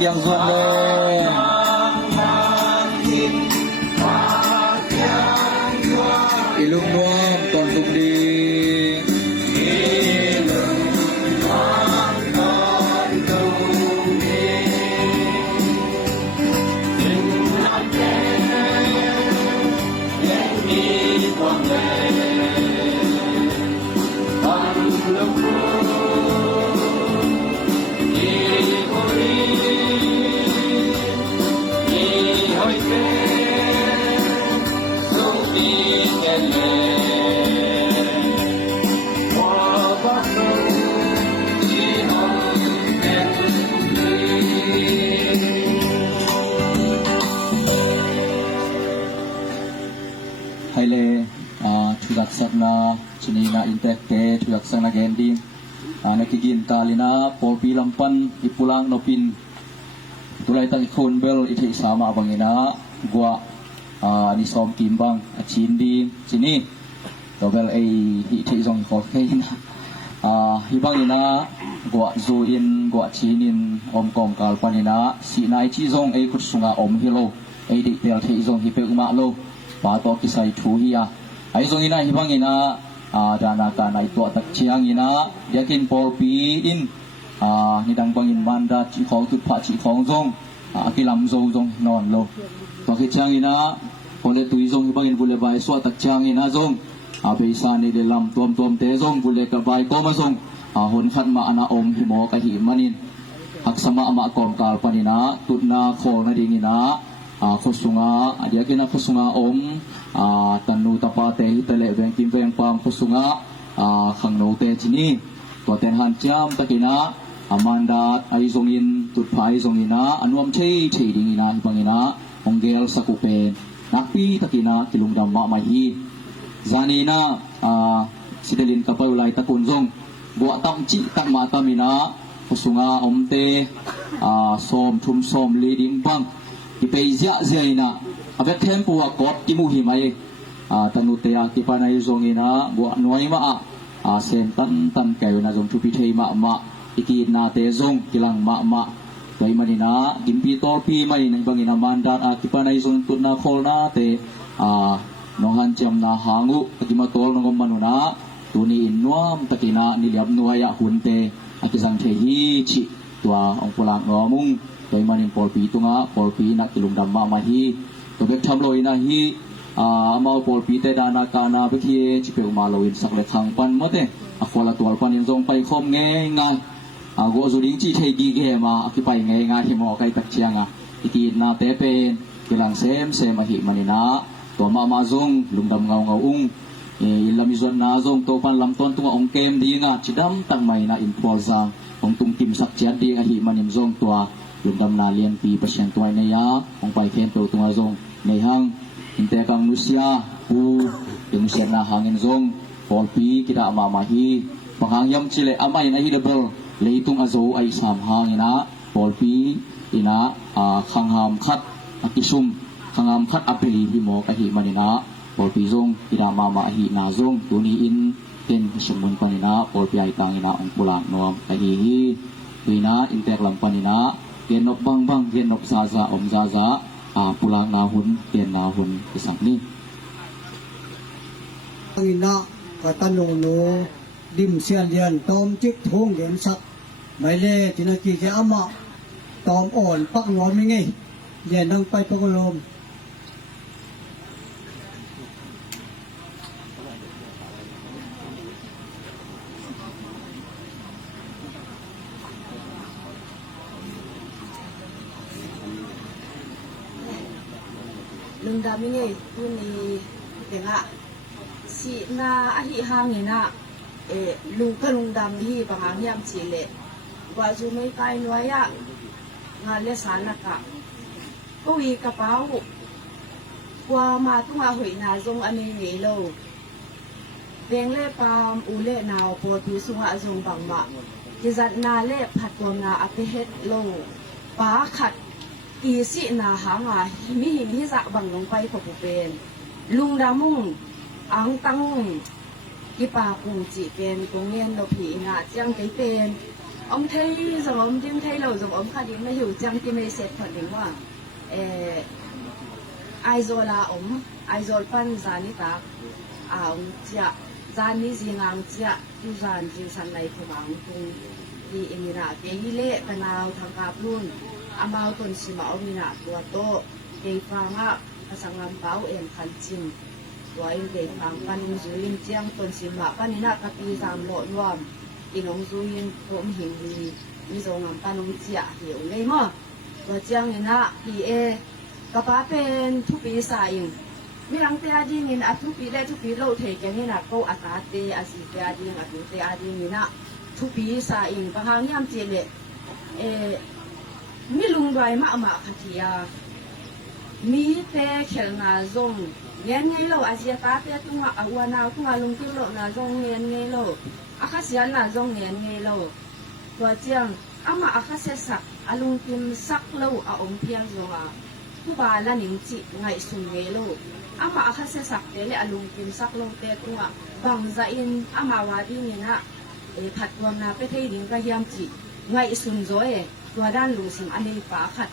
yang zuan le ilung nuam ton tuk di na sini na intekte tuyak sang na gending nakigin kalina polpi lampan ipulang nopin tulay tang ikon bel ite isama abangina gua ni som kimbang achindi sini dobel ai ite zong ko kaina hibang ina gua zuin gua chinin om kong kalpanina sinai chi zong ai kutsunga om hilo ai di tel the zong hipe uma lo pa to kisai thu hiya ai zong ina hibang ina dana kana itu tak chiang ina yakin polpi in nidang bangin mandat chi khong tu pha chi khong zong akilam zo zong non lo to ki chiang ina pole tu zong bangin bule bai so tak chiang ina zong beisa ni de lam tom tom te zong bule ka bai ko ma zong hon khat ma ana om hi mo ka hi manin haksama ama kom kal panina tutna kho na ding ina khosunga adiakina khosunga om tanu tapate hitale beng tim beng pam khosunga khangno te chini to ten han cham takina amanda ai zongin tutphai zongina anuam chei chei ding ina bangina ongel sakupen nakpi takina kilungdam ma mai zanina sidelin kapalulai takun zong buat tamci tak mata mina khosunga omte som thum som leading bang ipezia zaina abet tempo akot timuhi mai tanute akipanai zongina buat noima sen tan kaina zong tupi thei ma ikina te zong kilang ma dai manina gimpi topi mai nang bangina mandat akipanai zong tunna kholna te nohan jam na hangu akimatol ngom manuna tuni innuam takina niliam nuaya hunte akisang thehi chi tua ong pulang ngomung dai manin polpi tunga polpi na kilungdam ma mahi to bek thamlo ina hi amau polpi te dana kana bekhi chipe umaloin sakle khang pan mote akola tol panin zong pai khom nge nga go zuling chi thei gi ge ma akipai nge nga hi mo kai tak chianga iki na te pen kilang sem ahi manina to ma zong lungdam ngau ung ilamizon na zong to pan lamton tunga ong kem dinga chidam tang mai na impol sang ong tung kim sak chian ding ahi manim zong tua lungdam na lian pi pasien tuai ne ya ong pai khen to tunga zong nei hang inte kang nusia pu yung sian na hangin zong polpi kita amahi pangangyam chile amai na hidabel leitung azo ai sam hangina polpi ina khangham khat akisum khangham khat apeli himo kahi manina polpi zong kita mamahi na zong tuni in ten sumun panina polpi ai tangina ong pulang nom kahi tuina intek lam panina genop bang genop zaza om zaza pulang nahun ken nahun isang ni ตั้งอินะก็ตันโนโนดิมเสียนเรียนตอมจิกทงเดียนสักไม่เล่ที่นักกีฬาอามาตอมอ่อนปักงอนไม่ไงเรียนนั่งไปปกลมลุงดำนี่ผู้นี้เด็กอะสีนาอาหิหางนี่นะลุงก็ลุงดำที่บางอย่างยามชีเละว่าจูไม่ไปน้อยอะงานเลสานักะก็วีกระเป๋ากว่ามาตุ้งอาหอยนาจงอันนี้นี่โลเบียงเล่ปามอูเล่นาวปวดดูสุงอาจงบังมาจิจัดนาเล่ผัดตัวนาอภิเฮตโลป้าขัดอีสินาหางามีหินที่จะบังลงไปขบเป็นลุงดามุงอังตังกิปาปุงจีเป็นกงเงียนเราผีงาจังไกเป็นอมไทยสมอมจิ้มไทยเราสมอมคดีไม่อยู่จังที่ไม่เสร็จผลถึงว่าไอโซลาไอโซลปันจานิตาจะจานิจิงังจะยูจานจิสันในขวังตุงที่เอมิราเกยิเล่ปนาวทางกาบรุ่นอามาตนสิมาเอามินาตัวโตเกยฟังอ่ะภาษางามเป้าเอ็มคันจิมตัวเองเกยฟังปันจุลินเจียงตนสิมาปันนี่นักกปีสามโลดรวมอีน้องจุลินผมหิงดีมีทรงงามปันน้องเจียเหี่ยวเลยมั้งตัวเจียงนี่นะพีเอกระป๋าเป็นทุกปีสายมีหลังเตอาดีนี่นะทุกปีได้ทุกปีโลเทกันนี่นะก็อัตราเตอาศิเตอาดีอัตุเตอาดีนี่นะทุกปีสายบางครั้งยามเจเลมีลุงดอยมาคดียามีแต่เขียนนาจงเงี้ยไงโลอาเซียตาเตตุงอาวันนาตุงอาลุงที่โลนาจงเงี้ยไงโลอาคาเซียนาจงเงี้ยไงโลตัวเจียงอามาอาคาเสสักอาลุงทิมสักโลอาองเพียงจงอาผู้บาลนิงจิไงสุนเงโลอามาอาคาเสสักเตเลอาลุงทิมสักโลเตตุงอาบังใจอินอามาวาดีนี่นะผัดวันนาไปเทดิงกระยำจิไงสุนโจตัวด้านลุงสิงอันนี้ป่าขัด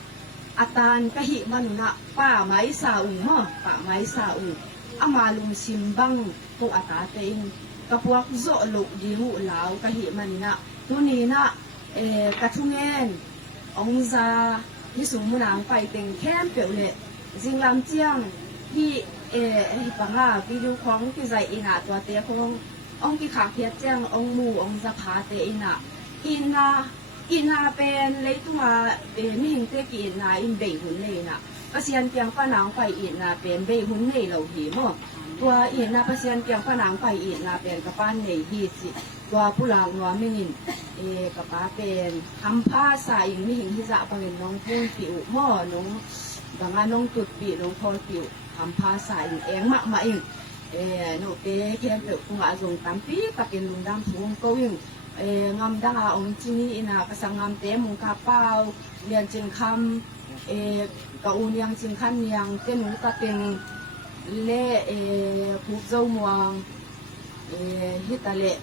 อาตานกะหิมันนะป้าไม้สาอุฮะป้าไม้สาอุอามาลุงสิมบังตัวอาตาเต็งกับพวกโจลุดีหูลาวกะหิมันนะตัวนี้นะกระทุ่งเงินองซาที่สูงมุนางไปเต็งแค่เปลวเลยจิงลำเจียงที่ปังอ่ะวิดีโอของที่ใจอินาตัวเตะขององที่ขาเพียเจียงองมูองจะพาเตอินาอินาเป็นเลยตัวไม่เห็นเตกิอินาอินเบยหุ่นเลยนะปัศยันเปียงป้านางไปอินาเป็นเบยหุ่นเลยเราหีมั้งตัวอินาปัศยันเปียงป้านางไปอินาเป็นกระป้านเลยฮีสิตัวผู้หลังว่าไม่เห็นกระป้าเป็นทำผ้าใส่ไม่เห็นที่จะเป็นน้องพุ่งผิวหม้อน้องบางงานน้องจุดปีน้องพอผิวทำผ้าใส่เองมาเองโนเตแค่เปิดพุงอาจงตามปีกับเป็นลุงดำทุ่งก็วิ่งงามดังอาองจินี่นะภาษางามเตมุงกาเป้าเรียนจิงคำกะอุนยังจิงขันยังเต้นหนูตะเต็งเล่ผูกเจ้ามัวฮิตาเล่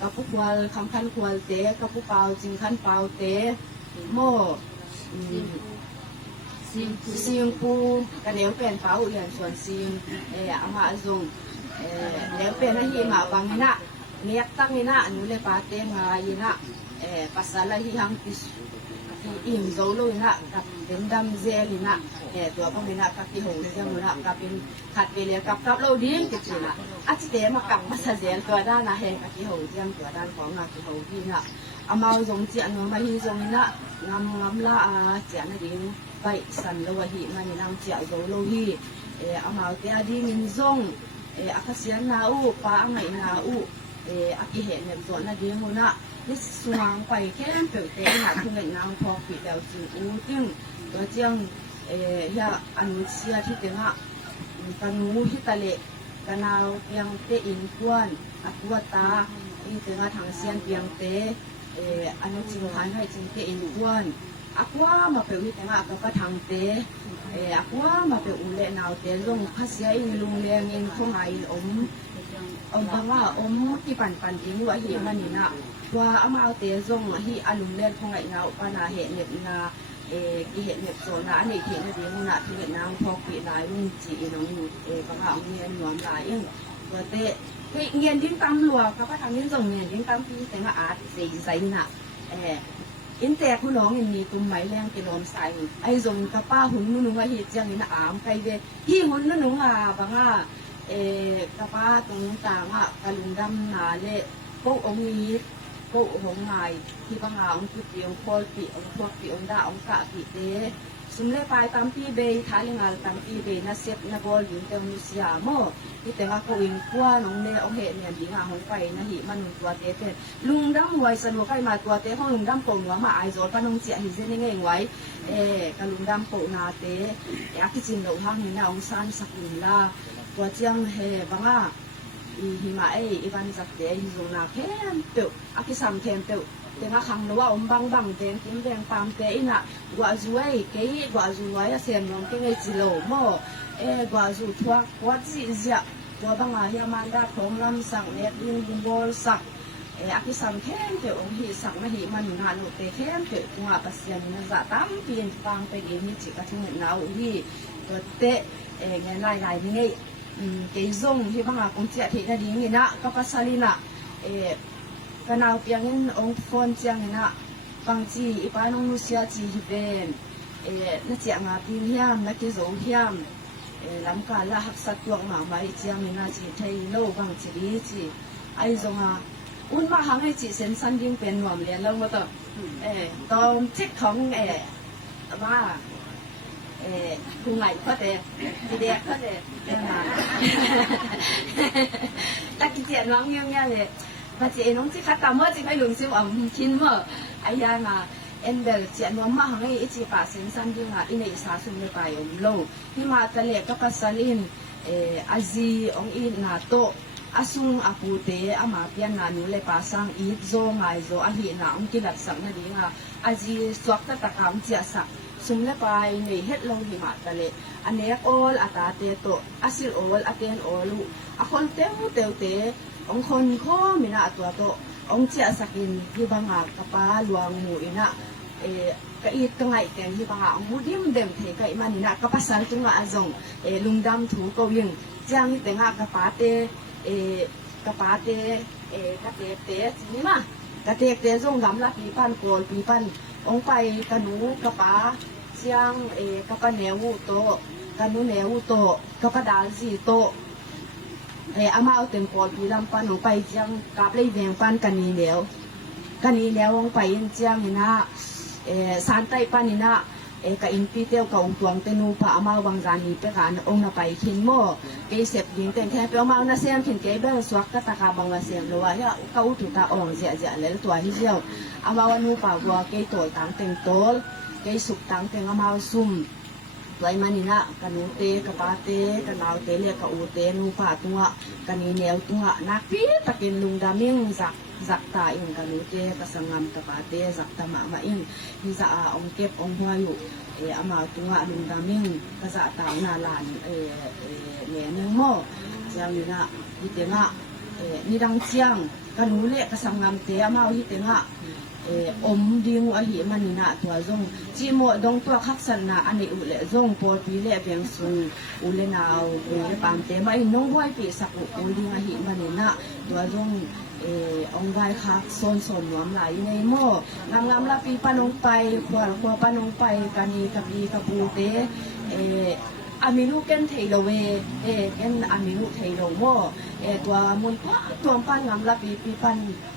กับผู้ควลคำขันควลเตะกับผู้เป่าจิงขันเป่าเตะโม่ซิงปูกันเลี้ยวเป็นเป่าเรียนส่วนซิงอามาจงเลี้ยวเป็นให้มาบางนะniat tang ina anule pate nga ina pasala hi hang tis im zolo ina kap dendam zel ina tua pang ina kap ti hong zel ina kapin khat pele kap lo ding ti ina ati te ma kap masa zel tua da na he kap ti hong zel tua dan ko nga ti hong hi na amao zong chi anu ma hi zong ina ngam la a chi na ding bai san lo hi ma ni nang chi zolo hi amao te adi min zong akasian na u pa ngai na u akiเห็นเนี่ยส่วนนั้นดีมั้งนะนี่สว่างไปแค่เปลี่ยนเตะหนาทุ่งเงินนางพอปิดแล้วจึงจึงตัวเจียงเฮียอันเสียที่เต็งอ่ะกันงูที่ตะเละกันเอาเพียงเตะอินควนอักวัตตาอีเต็งอ่ะทางเสียนเพียงเตะอันนี้จึงหันให้จึงเตะอินควนอักว่ามาเปลี่ยนที่เต็งอ่ะก็ทางเตะอักว่ามาเปลี่ยนอุเล่นเอาเตะลงพัศยาอินลุงเลียงอินทงไงอมบังว่าอมที่ปันจริงว่าเหี้ยมันนี่นะว่าเอามาเอาเตะซงที่อารมณ์เล่นของไอ้เงาปนาเหตุเน็บนากิเหตุเน็บโซนาอันนี้เห็นนะดีมุนาที่เห็นนางพอปีลายลุงจีน้องบังว่าเอาเงินหวานลายยัง ตัวเตะเงียนดิ้งตามหลัวเขาก็ทำดิ้งส่งเงียนดิ้งตามที่แต่ว่าอาร์ตสีใสน่ะอินแต่คุณน้องยังมีตุ้มไหมแรงกิโลมใส่ไอ้ส่งกับป้าหุ่นนุ่งว่าเฮ็ดจังนี่นะอามไปเวที่หุ่นนุ่งอ่ะบางอ่ะกับป้าตรงต่างอ่ะกะลุงดำนาเละโป๊ะองนี้โป๊ะหงไงที่บางอ่ะองค์เดียวโคลปีองค์พวกปีองค์ดาองค์กะปีเตสุมเลปายตามปีเบยทาลิงาตามปีเบยนะเสียบนะบอลยิงเตมุสยาโมที่แต่ว่าเขาอิงกว่าน้องเนองเฮเนี่ยยิงหาหงไปนะหิมันตัวเตเตลุงดำไว้สนุกใครมาตัวเตห้องลุงดำโป่งหัวมาไอโซปนงเจียหิเซนเงยไว้กับลุงดำโป่งนาเตอากิจินโลหังนี่นะองซานสักลุงลาตัวเจียงเฮบังอ่ะหิมาอีวันจักเตหิโซนาเพมเตออากิซัมเพมเตอแต่ว่าคำว่าอมบังบังเต็งกินแดงปามเตอินะกว่าจุ้ยเกยกว่าจุ้ยเสียงน้องเกยจิโลโมกว่าจุ้ทัวกว่าจิเสียกว่าบังอาเฮียมันดาของลำสังเน็ตลิงบุบอลสักอากิสัมเข้มเตอองหิสักนะหิมันหานุเตเข้มเตอตัวปัสยันนะจะตั้มเปลี่ยนฟังไปเองนี่จิกะถึงหนาวที่ตัวเตเงินรายรายนี่เกยซงที่บังอาคงเจียที่นาดีนี่นะก็ปัสสาลีนะกันเอาเปียงองฟอนเจียงนะบางทีอีปานองนุเสียจีฮิเบนนักเจียงอาปีเฮียมนักกิโซเฮียมลำกาละหักสัตว์ตัวมาไว้เจียงมีนาจีไทยโลบางจีดีจีไอซงอาอุ่นมาหางให้จีเซนซันยิ่งเป็นหวมเรียนแล้วก็ต้องตอนเช็คของว่าผู้ใหญ่ก็แต่เด็กก็แต่มาตะกี้เจียน้องเงี้ยเลยว่าจีน้องที่คัดตามว่าจีให้ลุงซิวอ่ะคิดว่าไอ้ยามาเบลเจียนว่ามาให้อีจีป่าเซนซันยิ่งอ่ะอินเอสาสุนไปอมโลที่มาทะเลก็ปัสสาลินอาจีองอินนาโตอาซุงอาปูเตอามาเปียนนานุเลปาซังอีโซไงโซอาหินาองกิลัดสังนาดีงาอาจีสวกตะตะกามเจียสักซุมเลปายในเฮ็ดลงหิมาทะเลอันเนกออลอาตาเตโตอาซิลออลอาเตนออลูอาคนเตวเตองคนข้อมีนาตัวโตองเจียสักินที่บางอากับป้าหลวงหมูอินะกะอีตงไงแกงที่บางอาหมูดิมเดิมเทกะอีมันนี่นะกับภาษาจุงอาจงลุงดำถูกยิงจางที่แต่งกับป้าเตกับป้าเตกับเตนี่มากะเตจงดำละปีปันโกลปีปันองไปกะหนูกับป้าเสียงกับป้าแนวโตกะหนูแนวโตกับป้าดาสีโตอามาเอาเต็มปอดปีลำปันออกไปเจียงกับเลยแวงปันกันนี้แล้วออกไปยังเจียงนี่นะสารใต้ปันนี่นะกับอินปีเตียวกับองตวงเตนูพระอามาวังจานีไปกันองน่ะไปขินโม่เกยเสพยิงเต็มแค่เปียวมาน่ะเสียมขินเกยเบลสวักกะตะกาบังว่าเสียมเลยว่าเฮาเขาถูกตาอ่องเสียแล้วตัวที่เจียวอามาวันนูป่าวัวเกยตัวตังเต็งโตเกยสุกตังเต็งอามาซุ่มตัวมันนี่นะกันนูเตกับปาเตกันลาวเตเรียกกับอูเตนูป่าตัวกันนี่แนวตัวนักปีตะกินลุงดามิงจักตาอิงกันนูเตกับสังงามกับปาเตจักตะมามาอิงที่จะองเก็บองหัวอยู่อามาตัวลุงดามิงกับจะตาหน้าลานเนี่ยนึงโม่เจียงนี่นะที่เตงะนี่ดังเจียงกันนูเละกับสังงามเตอามาที่เตงะอมดิงอหิมันนี่นะตัวจงจีโมดงตัวคักสันนะอันนี้อุเลจงปอดปีเละเบียงซุงอุเลนาวอุเลปามเตมาอิน้องไว้ปีสักอุดิงอหิมันนี่นะตัวจงองไว้คักโซนหวมไหลในโม่งามละปีปานงไปขวปานงไปกันนีกับดีกับปูเตอามิลูกเกันเทโลเวเกันอามิลูกเทโลโมตัวมุนตัวปันงามละปีปัน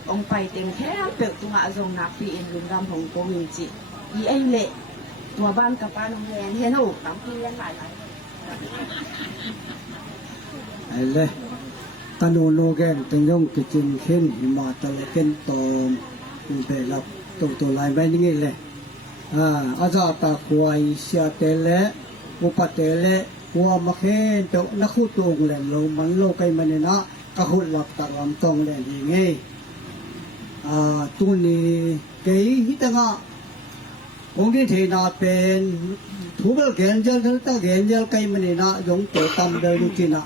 องไปเต็งแค่เปิดตัวอาจงนักปีอินลุงดำของโกวินจิอีไอเละตัวบ้านกับป้านองแวนเฮนูตั้งปีเลี้ยงหลายไอ้เลยตะนูโลแกนตึงยงกิจินเข้นหิมาตะเลเก็นตอมมีเปรับตัวลายไปนี่เลยอาจารย์ตาควายเสียเตเลอุปเตเลหัวมะเข็นเจ้านักขุดตรงแหลมโลมันโลไปมันเนี่ยนะกะขุดหลับตะลำตรงแหลมยังไงตัวนี้เกยฮิตงะองค์ที่เทนาเป็นทุบเกณฑ์เจริญตะเกณฑ์เจริญไกมันเนี่ยนะยงโตตามเดินกินะ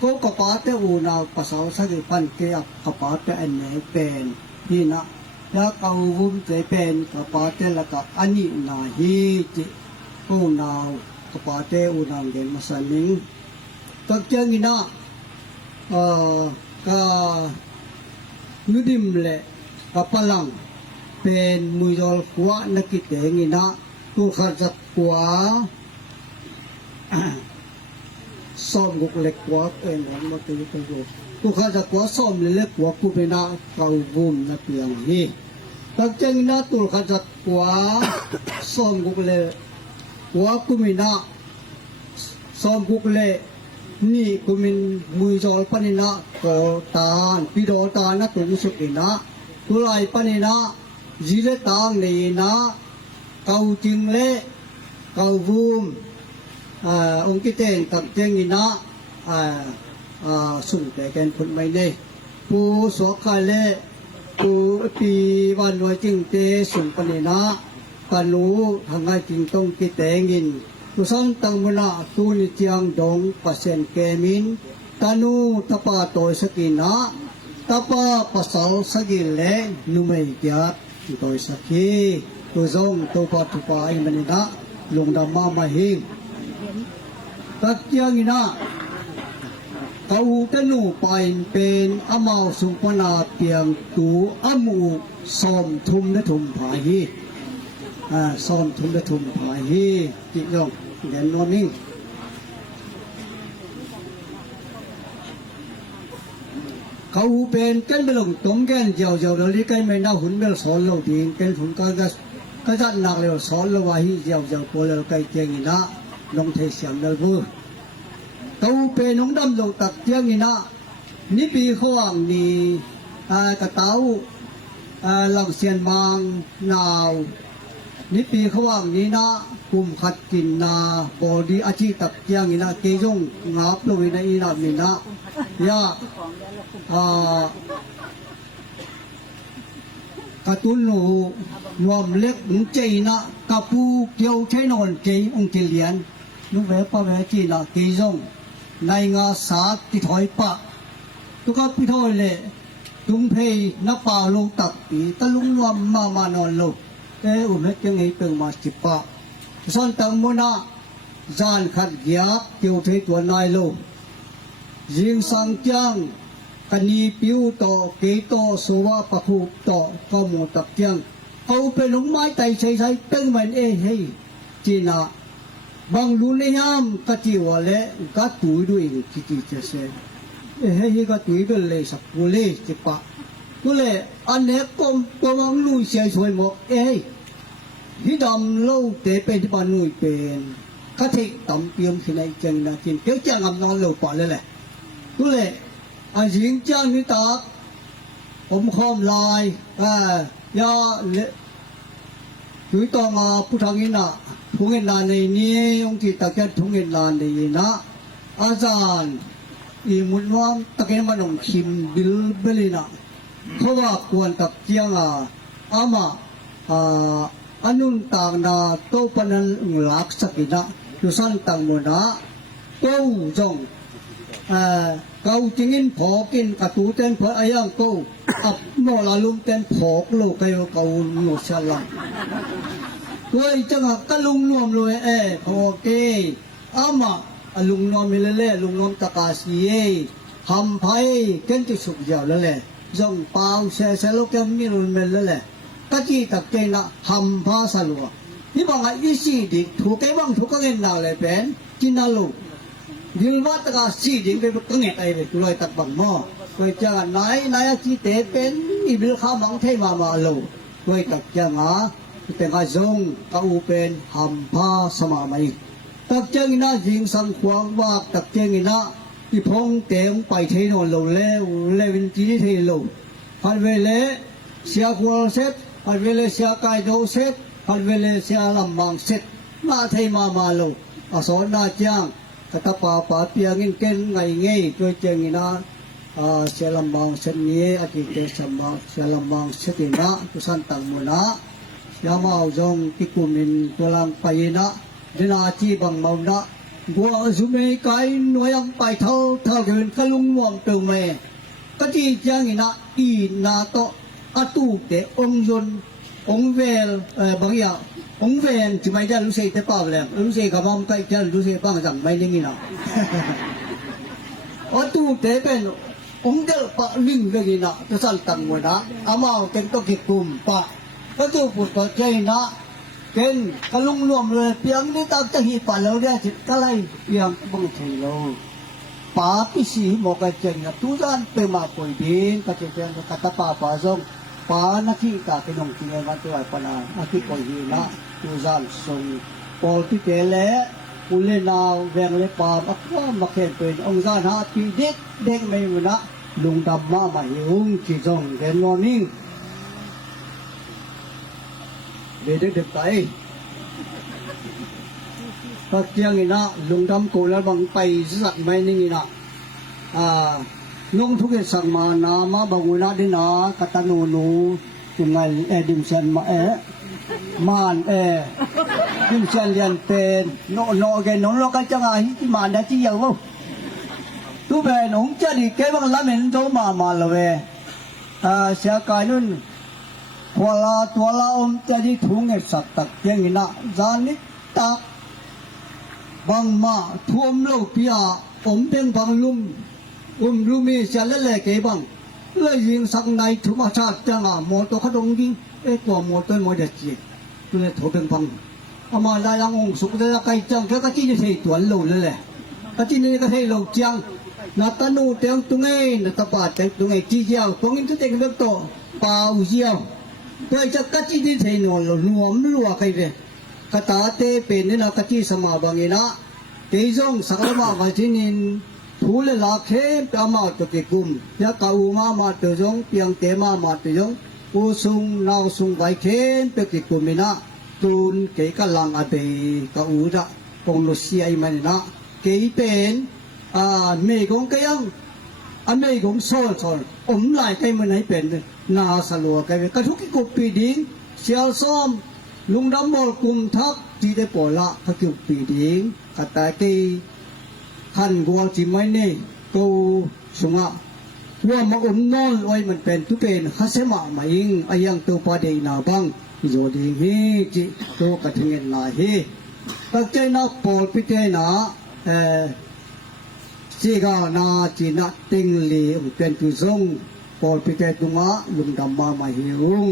ก็กระป๋าเตอูนาภาษาสักปันเกียบกระป๋าเตอันไหนเป็นนี่นะแล้วเอาวุ้มเตเป็นกระป๋าเตละกับอันนี้นาฮีจิอูนาวกระป๋าเตอูนาวเกณฑ์มาสันนิงตักเจงินะ ก็นุดิมแหละกับพลังเป็นมือยอลขวานักกิเตงินะตุขัดจักขวาซ่อมกุกเล็กกว่าเอ็นหันมาตีกันดูตุขัดจักขวาซ่อมเล็กกว่ากูเป็นนาเกาบุมนะเปียงนี่ตักเจงนะตุขัดจักขวาซ่อมกุกเล็กกว่ากูเป็นนาซ่อมกุกเล็กนี่กูมินมือจอลปนินะก่อตานปิโดตานนะตุงสุกินะตุไลปนินะจีเลตางนี่นะเกาจิงเละเกาบูมองค์กิเตนตักเจงินะสุนแต่แกนคนไม่เน่ปูสวกาเละปูปีวันวันจิงเตสุนปนินะปนูทางไงจิงต้องกิเตงินตุสังตังมุนาตุนิจยังดงปัสเซนเกมินตานูตปาโตสกินะตปาปัสสาวสกิเลนุเมยะโตสกิตุซงตุปาตุปาอิมันนะลงดามามาหิงตักยังนะเกาตนูไปเป็นอมาวสุปนาเปียงตูอมูสอมทุมนะทุมผาหีซ่อมทุนละทุนผายฮีจิยองเด่นนวนิ่งเขาเป็นกันไปลงตรงแกนเจียวเราลีกันไม่น่าหุ่นเบลสอนเราดีกันหุ่นก็จัดหนักเลยสอนเราว่าฮีเจียวตัวเราไกลเจียงอีนะลงเทเสียงเราบูเขาเป็นน้องดำลงตักเจียงอีนะนี่ปีข้างนี่กระเต้าหลังเสียนบางนาวนี่ปีเขาว่างนี้นะกลุ่มขัดกินนาบอดีอาชีพตักเกียงนี่นะเกยงงับลงในอีนามีนะยากระตุ้นหูนวมเล็กอุ่นใจนะกระปูเกี่ยวใช้นอนใจองค์เจเลียนนุเวปะเวจีนะเกยงในงาสาติถอยปะตุกพิถอยเลยตุงเพยนับป่าลงตักปีตะลุงนวมมานอนลงอุเมจังไงเป็นมาจิปะส่วนตังมุนาจานขัดยาเกี่ยวเทตัวนายโลยิงสังจังกันีปิวต่อเกยต่อสวะปะคูต่อก็หมดตักจังเอาเป็นหลงไม้ไต่ใช้ตั้งมันเฮ้จีน่าบางลุนยามกะจิวะเละกะตุยด้วยกิจิเจเซเฮ้กะตุยเป็นเลยสักกุเลจิปะก็เลยอันเนี้ยก็มังลุยเสียช่วยหมดที่ดำเล่าเตะเป็นที่บ้านลุยเป็นก็ที่ต่ำเปียมที่ไหนจังนะกินเกี่ยวจ้างอันนอนเล่าป่าเลยแหละก็เลยอันหญิงจ้างนี่ตาผมคอมลายยาเละถือต่อมาผู้ทางนี้นะทุงเงินนานในนี้องค์ที่ตะแกทุงเงินนานในนี้นะอาจารย์อีมุนว่างตะแกมันองคิมบิลเบลีนะเพราะว่าควรกับเจียงอามาอนุนต่างนาโตปนันลักษกินะยุสันต่างมุนะเก้าจงเก้าจิงินพอกินกระตูเต้นเพออายังเก้าอับโนลาลุมเต้นพอกโลกายเก้าโนชาลังด้วยจังกะลุงนวมเลยพอเกอามาลุงนวมเล่ลุงนวมตะกาสีทำไพ่เกินจะสุกยาวแล้วแหละจงเปล่าเสโลกมีรุนเมลแล้วแหละกะจีตักเจนะทำภาษาลัวนี่บอกว่าอีสีดิถูกไอ้บ้างถูกก็เงินนาเลยเป็นจินนาลูดิลวัตกาสีดิไปก็เงินไอ้เลยลอยตักบังหม้อลอยจังไหนจีเตเป็นอีบิลข้ามังเทมาลูลอยตักจังแต่ก็จงก็อุเป็นทำภาษามาไม่ตักจังนะยิงสังขวางว่าตักจังนะที่พงเต็มไปเทนอนลงแล้ววินจีเทลงพันเวลเสียควอลเซตพันเวลเสียกายโดเซตพันเวลเสียลำบางเซตมาเทมาลงอสอนนาจังกตปาปาเปียงินเก่งไงตัวเจงินะเสียลำบางเซตนี้อธิเตสมบังเสียลำบางเซตินะตุสันตังมุนะยามาจงที่กุมินตัวลังไปนะเดนาจีบังเมานะบัวสุเมย์ไก่หน่วยยังไปเท่าเดินขลุงม่วงเติมเมย์ก็จีจังนะอีนาโตอาตูเตองยนองเวลบางอย่างองเวลจะไม่ได้รู้สึกแต่เปล่าเลยรู้สึกกับมันใกล้จะรู้สึกบ้างจังไม่ได้ยินนะ tu te pen ongkel pa ling lagi na kesal tang wada amau ken to ki kum pa tu pu to chai na ken kalung luom le piang ni tak ta hi pa lo dia chit kalai piang bang thei lo pa pi si mo ka chen na tu dan pe ma poi din ka che chen ka ta pa zong pa na ki ka ke nong ti ma tu ai pa na a ki poi hi na tu dan song pol ti te le ule nào vẹn lệ pa akwa ma khen pen ong za na pi dek mai na lung dam ma ma hiung chi jong gen morning để được tay các chiang ina lung dam ko la bang pai zat mai ni na nung thu ke sang ma na ma banguna de na katanu nu tungai edim san ma man nhưng chân liền tên nọ cái nó cái chẳng ai cái màn đã chỉ giàu không tu về nó không chơi đi cái bằng lá mình đâu mà là về sẽ cái luôn tua la chơi đi thùng cái sạch tắc tiếng gì nọ ra nít tắc bằng mà thuôm lâu pia tiếng bằng lum mi sẽ lấy cái bằng lấy riêng sang này thùng mà sát chẳng một tổ khách đông đi tổ một tôi một đẹp gì tôi lấy thùng bằng mà đại lang ông sụp ra cái chẳng cái chi như thế tuấn lâu lên lệ cái chi này cái thế lâu chẳng là ta nu tiếng tung ấy là ta bảo tiếng tung ấy chi giàu tung in thức tiếng nước tổ bao giàu rồi chắc cái chi như thế nó nuông lúa cái gì cái ta tê bên này là cái chi sắm bằng gì đó cái giống sáng mà cái chi nên thu lên là khe cái mà tụi cái cùng ya cầu mà tụi giống tiếng tế mà tụi giống u sung nào sung cái khe tụi cái cùng mình á tuôn cái lang ở đây cái u đó con lô xi ai mà nè cái bên mấy con cái ông mấy con sôi lại cái mình ấy bên na sa lúa cái cái thuốc cái cục bì điên xéo xóm lung đâm bò cùng thắc chỉ để bỏ lạ cái cục bì điên cái tại cái hành qua chỉ mấy này câu sung ạว่ามานอนไว้มันเป็นทุเป็นฮัสมามาอิงอายังตัวปาเดนาบังโยดีฮีจิตัวกระทิงนาฮีตักใจนักปอลพิเตนาสิกานาจีนักติงลีเป็นตุซงปอลพิเตตุงะลุงดำมาหิวง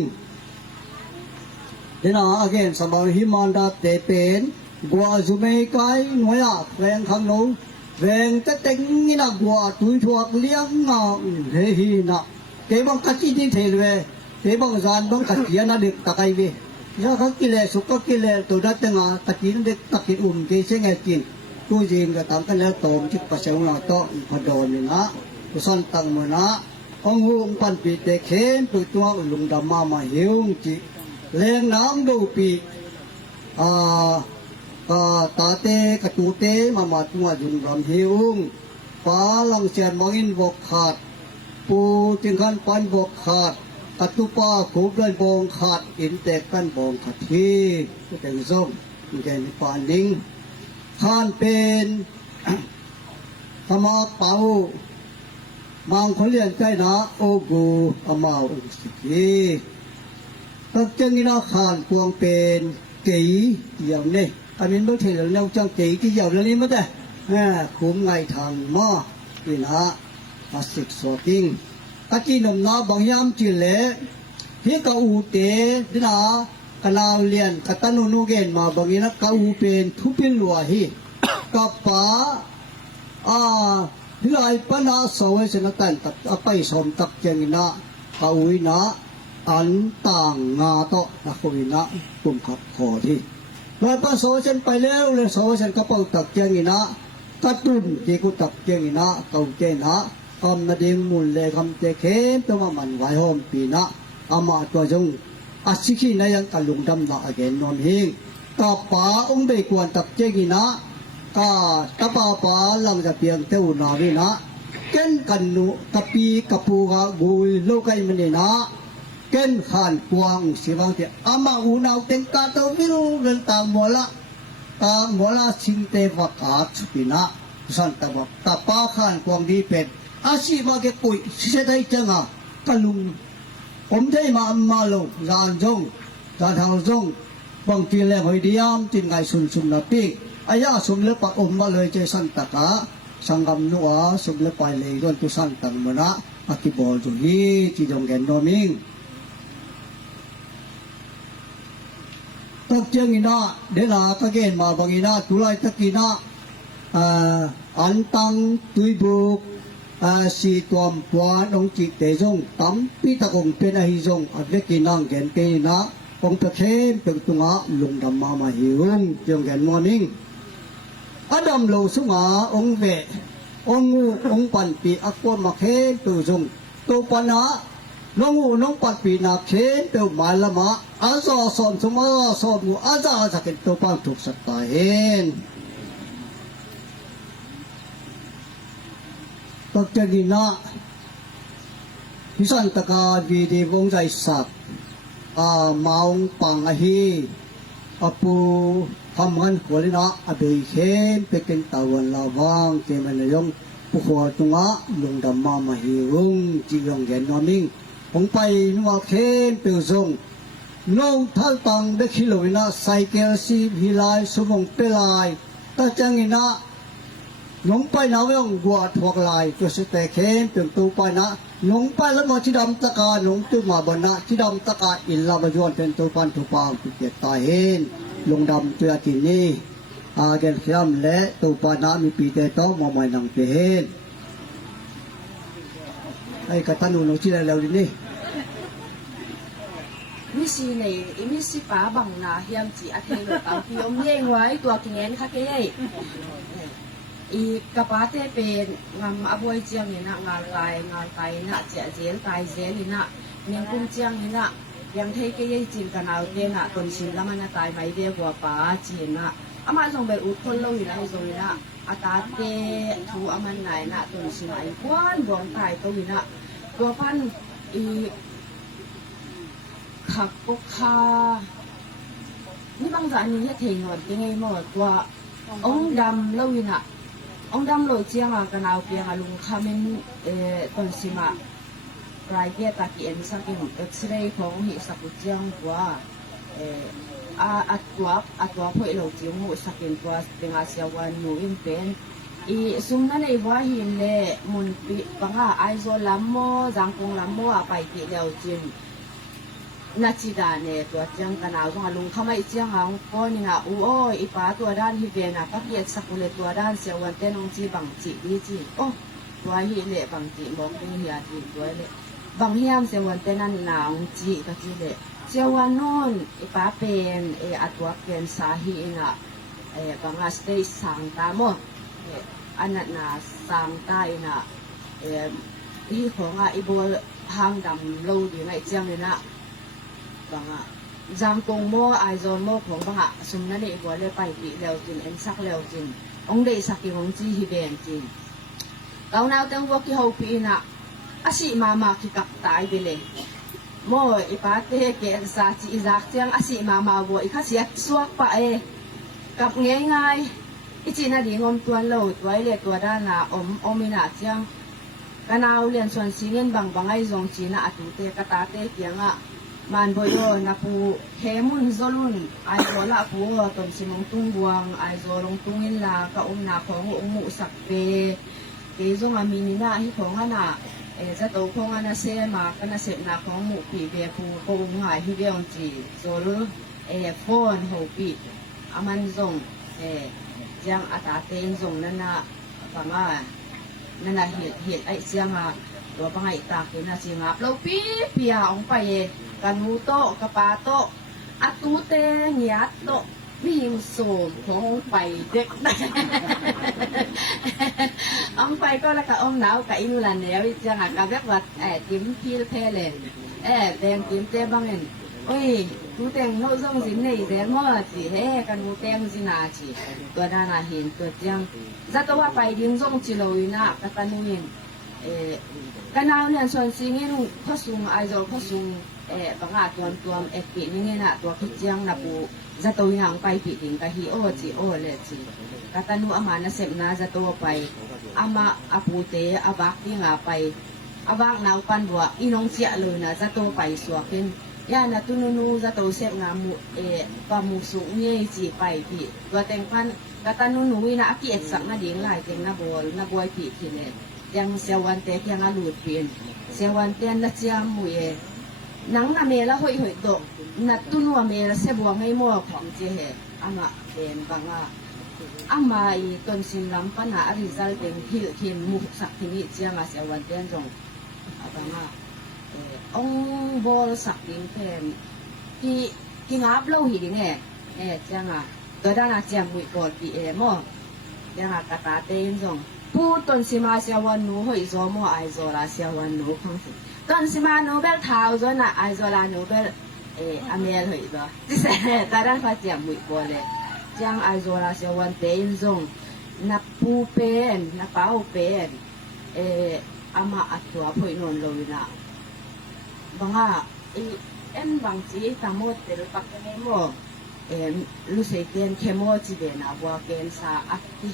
เดนาอเกนสบายหิมันดาเตเป็นกัวจุเมกายหน่วยแรงข้างโน้แรงแต่เต็งนี่นะกัวตุยถวกเลี้ยงงาเฮีนะเก็บบังคับจีนเทลเวเก็บบังจานบังคับจีนนั่นเด็กตะไคร้เวยาเขากิเลสุกกิเลตัวดัตงาตะกินเด็กตะกินอุ่นเกษเงกินตู้จีนก็ตามกันแล้วโตมจิตประเสริฐนาโตพดอนนี่นะกุศลตังมือนะองหูปันปีเตเข็นตัวตัวลุงดำมาหิวจิแรงน้ำดูปีตาเตกระตูเตมาตัวยุงดำหิวฟ้าลังเสียนมองอินบกขาดปูจึงขันปันบกขาดกตุปาขูบเดินบงขาดอินเตกันบงขัดที่เป็นส้มแกนิปานิงขานเป็นธรรมะเป่าบางคนเรียนใจนะโอกูอมาอุสิกีตักเจงินาขานพวงเป็นกี่อย่างนี้อันนี้ไม่ใช่เรื่องจังกี่ที่อย่างนี้ไม่ได้คุ้มไงทางม้อนี่นะมาศึกษาจริงกะจีนมนาบางยามจีเล่ที่กะอูเตดินะกะลาวเลียนกะตันุนุเกนมาบางยีนะกะอูเป็นทุปิลวะฮีกะปาที่ไอปนาสวยสนตันตักไปสมตักเจงินะกะอูนะอันต่างงาโตนะคุยนะปุ่มขับคอที่แล้วก็สวยฉันไปแล้วเลยสวยฉันกระเป๋าตักเจงินะกะตุนที่กูตักเจงินะเก่าเจนะคำนาดิงมุลเลคำเตเข้มตัวมันไว้หอมปีนะอามาตัวจงอาศิขีนายังตะลุงดำนาเกนนนหิงตาป่าองเบกวนตักเจกินะกาตาป่าลังจะเพียงเท่านาวินะเก่นกันนุตะปีกะปูกะบุยโลกัยมันนะเก่นขานกวางสิวังเตอามาอูนาวเต็งกาโตวิวเดินตามโมละสิงเตวกาสุปินะสันตะบอกตาป่าขานกวางดีเป็นอาชีพเก็บปุ๋ยเสียได้จังอ่ะกะลุงผมได้มาลงจานจงจานทางจงบางทีแล้วหอยเดียมจินไงสุนนะปิ้งอายาสุนเล็บปะอมมาเลยเจสันตะกะ sanggam nuwa suble pai le don tu san tang mana akibol tu hi ti dong gen noming tak jeng ina de la ka gen ma bangina tulai takina antang tuibuk si tuam pwa nong chik te jong tam pi ta kong pen a hi jong avekinang gen ke na kong ta khem pe tunga lungdam ma ma hiung jong gen morning adam lo sunga ong ve ong ngu ong pan pi akwa ma khem tu jong to pana nongu nong pan pi na khem pe ma lama aza som suma som mu aza aza ken to pan tuk sat ta hen pagkagina hisan taka vidi bong jai sak maung pangahi apu hamgan kolina abei khem peken tawan lawang kemanayong pukhwa tunga lungdam ma mahirung jilong gen noming ong pai nuwa khem peuzong nong thal tang de khilowina cycle si hilai sumong pelai ta changina nong pai na weng gwa thok lai to se te khem pem tu pai na nong pai la ma chi dam taka nong tu ma bana chi dam taka illa ba jon pen tu pan tu pa tu ke ta hen long dam tu ati ni gen khiam le tu pa na mi pi te to ma mai nang pe hen ai ka tanu no chi la law niมิสิในมิสิป้าบังนาเฮียมจีอาเทโลตาพิอมเย่งไว้ตัวกินเงินค่ะเก้อีกระป๋าเตเป็นงามอบวยเจียงนี่นะงานลายงานไตนะเจียเจียนไตเจียนี่นะเมียงกุ้งเจียงนี่นะยังเทเกยจีนกันเอาเตนะตนชินแล้วมันตายไม่เดียวกว่าป้าจีนนะอามาส่งไปอุดคนเราอยู่นะส่งนะอาตาเตทูอามันไหนนะตนชินไอ้กวนดวงตายตัวนี่นะตัวพันอีขับกุคานี่บางจากนี้เทงอนยังไงหมดตัวองดำเล่าวินะองดำโลเจียงกันเอาเปียงลุงคามินต้นสิมาปลายเกียตากีเอ็นสักอย่างเอ็กซเรย์ของหิสักเจียงกว่าอัตัวพวกเราเจียงหูสักอย่างตัวเป็นอาเซียวันนูอินเป็นอีซุ่มนั่นเองว่าหินเล่มุนปีปังอาไอโซลัมโมจังกงลัมโมไปปีเดียวจินนาจิดาเนี่ยตัวเจียงกันเอาตรงลุงเข้ามาเจียงเอาก้อนนี่นะโอ้ยอีป้าตัวด้านฮิเวนะก็เพียรสักเลยตัวด้านเสียวันเต้นองจีบังจีดีจีโอ้ตัวฮิเล่บังจีบอกเป็นเฮียจีตัวเล่บังเฮียมเสียวันเต้นนั่นหนาวจีก็จีเล่เสียวันโน่นอีป้าเป็นอัตัวเป็นสาฮีนะบังอาสเตย์สังตามอันนั้นนะสังตายนะที่ของอีโบหางดำโลดีในเจียงเลยนะบังอ่ะจางกงโมไอโซนโมของบังอ่ะสมนั่นเองว่าเลยไปปีเร็วจริงเอ็นสักเร็วจริงองเดสักกี่ของจีฮิเบนจริงเราหน้าเต็มวัวกี่เขาปีน่ะอาศิมาคิกับตายไปเลยโมอีป้าเตะเกศสาจีจักเจียงอาศิมาวัวอีข้าเสียสวกไปกับง่ายอีจีน่ะดีงอมตัวโหลดไว้เลยตัวด้านน่ะอมมีน่ะเจียงกันเอาเรียนส่วนสีเงินบังไอซงจีน่ะอตุเตกตาเตเกียงอ่ะมันบ่อยนะปูเฮมุนซลุนไอโซละปูตนสิมงตุ้งบวงไอโซลงตุ้งอินลากะนาขององค์มุสักเปเกซงอามินินะฮิของหน่ะจะโตของอันเสมากันเสนาของหมู่ปีเบปูโกงหายฮิเวอนจีโซลโฟนโหปีอามันซงจังอาตาเตงซงนั่นน่ะฟังว่านั่นน่ะเหตุไอเสียงอ่ะตัวปังไอตาคือน่ะสิงับเราปีเปียองไปกันมูโตกระปาโตอัตูเตเงียโตมีหิวโสมของไปเด็กอมไปก็แล้วก็อมหนาวกับอินุลันแล้วจังอ่ะกับแบบว่าจิ้มพีลเพลนแดงจิ้มเต้บังเงินโอ้ยตูแตงโน้ตส่งสินนี่แดงมั่วสิเฮ้กันมูแตงสินาสิตัวด้านเห็นตัวจังจะตัวไปดิ้งส่งจิโลยนะกตันนูยินกันเอาเนี่ยส่วนสิ่งนี้พ่อสูงไอโซพ่อสูงบางอาตัวปีนี่ไงนะตัวคิดจังนะปูจะตัวอย่างไปปีดิ่งกะฮีโอจีโอเลยจีกตันนูอามานะเสพนาจะตัวไปอามาอาปูเตอาบักที่งาไปอาบักนาวปันบัวอีน้องเจียเลยนะจะตัวไปสวกิน ya na tununu za to sep nga mu pa mu su nge ji pai pi wa teng pan kata nunu na aki ek sak na ding lai teng na boy pi thi le yang sewan te kyang a lut pin sewan ten la chiam mu ye nang na me la hoi do na tunu me la se bo ngai mo khom je he ama ben banga ama I ton sim lam pa na result teng hil thin mu sak thi ni chiang a sewan ten jong abanga ông bol sak ding pen ki ngap lo hi ding chang aก็ได้นะเจียมมุยกอดปีมอยังกะตาเต้นจงผู้ต้นสิมาเสียวันหนูหอยซอมอไอโซลาเสียวันหนูคังสิต้นสิมาโนเบลทาวจนะไอโซลาโนเบลอเมลหอยบ่ดิเสตาด้านฟ้าเจียมมุยกอเลยจังไอโซลาเสียวันเต้นจงนับปูเป็นนับเป้าเป็นอามาอัดตัวพอยนนเลยนะบางบางจีตามดเตลปักเนมlu sei ten kemo chi de na wa ken sa akti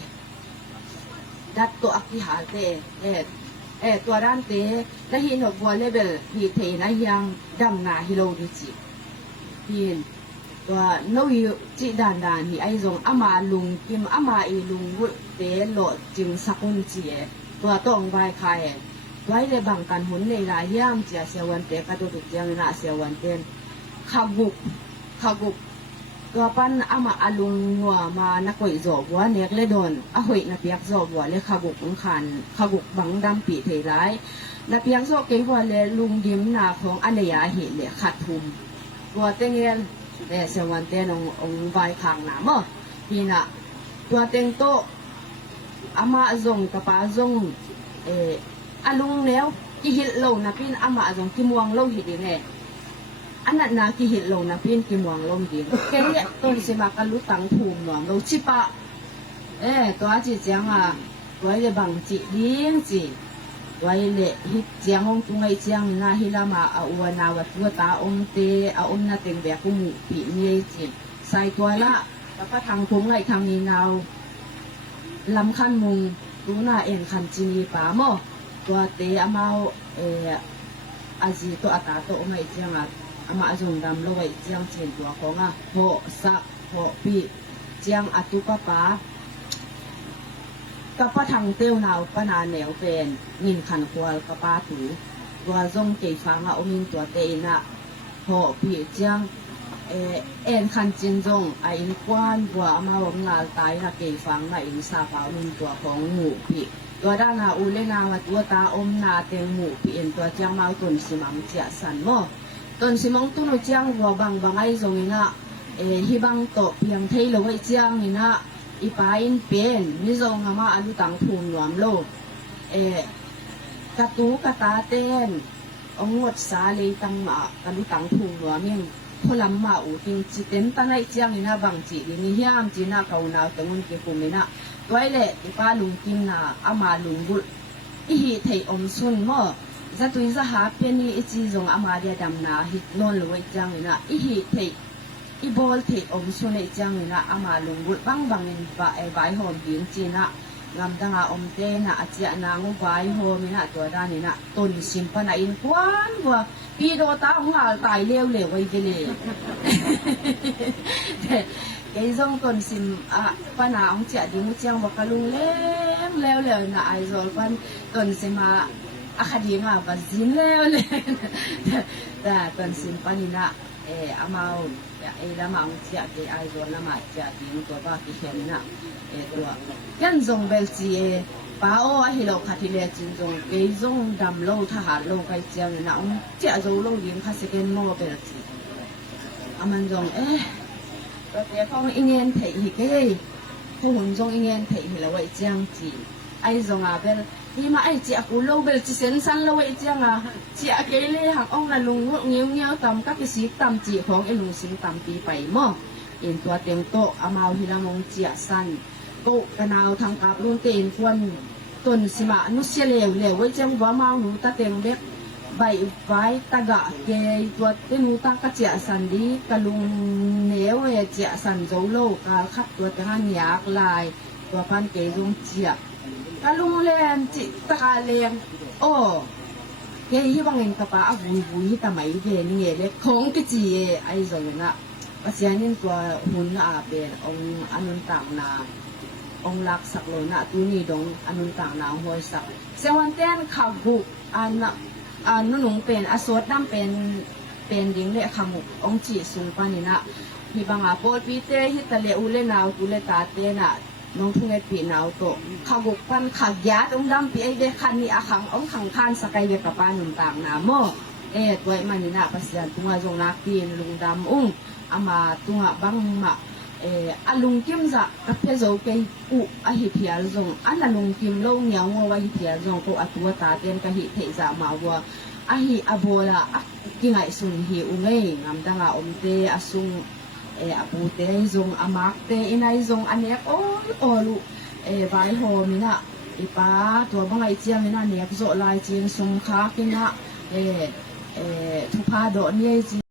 dat to akti ha teตัวด้านเตและหินหกบัวเลเบลพีเทนะยังดำนาฮิโลดิจิพีนตัวโนยจิดานมีไอซงอามาลุงกิมอามาอีลุงวุเตโลจึงสักุนจีตัวต้องใบคายไว้ในบังกันหุนในลายย่ามเจียเสียวันเตกระโดดเจียงนะเสียวันเตนขากุกตัวปั้นอามาอาลุงหัวมานักวยจอบว่าเนกเลดอนอาหวยนับยักจอบว่าเลขากุกองคันขากุกบังดำปีเทร้ายนับยักจอบเกว่าเลลุงดิมนาของอันยาเหตุเลขาดทุมตัวเตงเงินเสวันเตนองใบขางหนามอ่ะพี่น่ะตัวเตงโตอามาจงกระปาจงอาลุงแล้วกิหิโลนับพี่อามาจงกิมวงโลหิตเองอันนั้นนากิหิโลนับพี่กิมวงโลหิตแค่ต้นเสมากันรู้ตังภูมิหนวงโลชิปะตัวจีจังอ่ะตัวเลยบังจีเลี้ยงจีตัวเลยฮิจังองตุงไอจังนาฮิลามาอาวนาวตัวตาอมเตอาอมนาเต็งแบบกุมุปีนี้จีใส่ตัวละแล้วก็ทางทุงไอทางนี้นาวลำคันมุงตัวน่าเอ็นคันจีนีป่าโมตัวเตอามาอาจีตัวอาตาตัวไม่จังอ่ะอามาจงดำลอยจังเช่นตัวของอ่ะโหสักโหปีจังอัตุกปากับปะทางเตียวนาวปนาเหนียวเป็นนินขันควลกับปาถูตัวจงเกยฟังอ่ะอมินตัวเตน่ะโหปีจังเอ็นคันจินจงไอ้กวนบัวมาวงงาตายนะเกยฟังน่ะอินซาเปามินตัวของหมูปีตัวด้านนาอุเลนาวัตัวตาอมนาเตงหมูปีเอ็นตัวจังมาตุนสิมังเจียสันโมต้นสิมองตุนจังหัวบังไอจงนะฮิบังโตเพียงเทลไว้จังนี่นะอีปาอินเป็นมิจงมาอนุตังภูมิหลวมโลกระตูกระตาเต้นองวดสาลีตังมาอนุตังภูมิหลวมยังพลัมมาอุติงจิเต็นตันไอจังนี่นะบังจีนี่ยามจีน่าเขาหนาวแต่งุนเก็บภูมินะตัวเละอีปาลุงกินนะอามาลุงบุอีหิเทอมซุนมั่วจะตุยจะหาเป็นอีจีจงอามาเดียดำนาหินนลวยจังนะอีหิเทอีบอลเทอมซุนจังนะอามาลุงบุบังนินบะใบหอมยินจีนะงามดังอาอมเตนะอาเจียนางใบหอมนะตัวด้านนี้นะต้นสิมปนาอินกวนว่าปีโดตาของเราตายเลี้ยวไว้ไปเลยไอ้จงต้นสิมปนาของเจียดิมุจังบอกลุงเลี้ยวนะไอ้จงปันต้นสิมาอาคดีมาบัดจินแล้วเลยแต่ตอนสินปานินะอามาละมังเจียเกไอโซละมาเจียดิงตัวบ้าที่เห็นนะตัวกันจงเบลจีป้าโอ้ฮิโลคาทิเลจินจงเกยจงดำโลทหารโลไกเจียงนะเจียโซโลยิงคาสิเกนโมเบลจีอามันจงตัวเจ้าของอิงเงินเถียหิเกยผู้หุ่นจงอิงเงินเถียหิละไว้เจียงจีไอจงอาเบลที่มาไอเจ้ากูโลเบลจีเซนซันละไว้เจียงเจ้าเกยเลยหักองละลุงเงี้ยวตำกับสีตำจีของไอลุงสิงตำปีไปมั่งอินตัวเต็มโตอามาฮิลามงเจียสันโตกระนาวทางกับลุงเตนควนต้นสิมานุเสียเหลวไว้เจ้าว่ามาหนูตาเต็งเด็กใบไว้ตะกะเกยตัวเต็นูตากระเจียสันดีกะลุงเหนียวเจียสันโจโลกาขับตัวจะหันยากลายตัวพันเกยลุงเจียกะลุงเล่นจิตตะกาเลียงโอ้ ke hi bangin ka pa abu bu hi ta mai ge ni nge le khong ke chi e ai zong na pasianin tua hun na be ong anun tang na ong lak sak lo na tu ni dong anun tang na hoi sak se wan ten kha gu an nu nung pen asot damเป็นดิงเลขมุกองจีสูงปานินะมีบางอาโปปีเตฮิตะเลอุเลนาวตุเลตาเตนะน้องทุ่งเอปีนาวโตขบุกปันขยาตรงดำปีไอเดคันนี้อาขังองขังคานสกายเวกับปานุนต่างนาโมตัวมันนี่นะปัสยานตุงจงนักปีนลุงดำอามาตุงบังมาอลุงกิมจะกับเพโซเกอุอหิพิอาจงอันลุงกิมโลงเหนียววัวหิพิอาจงโตอัตัวตาเตนกะหิเทจามาวัวahi abola kingai sung hi ungei ngamda nga omte asung apute zong amakte inai zong anek olu vai ho mina ipa to bangai chiang mina nek zo lai chiang sung kha kinga thupa do ni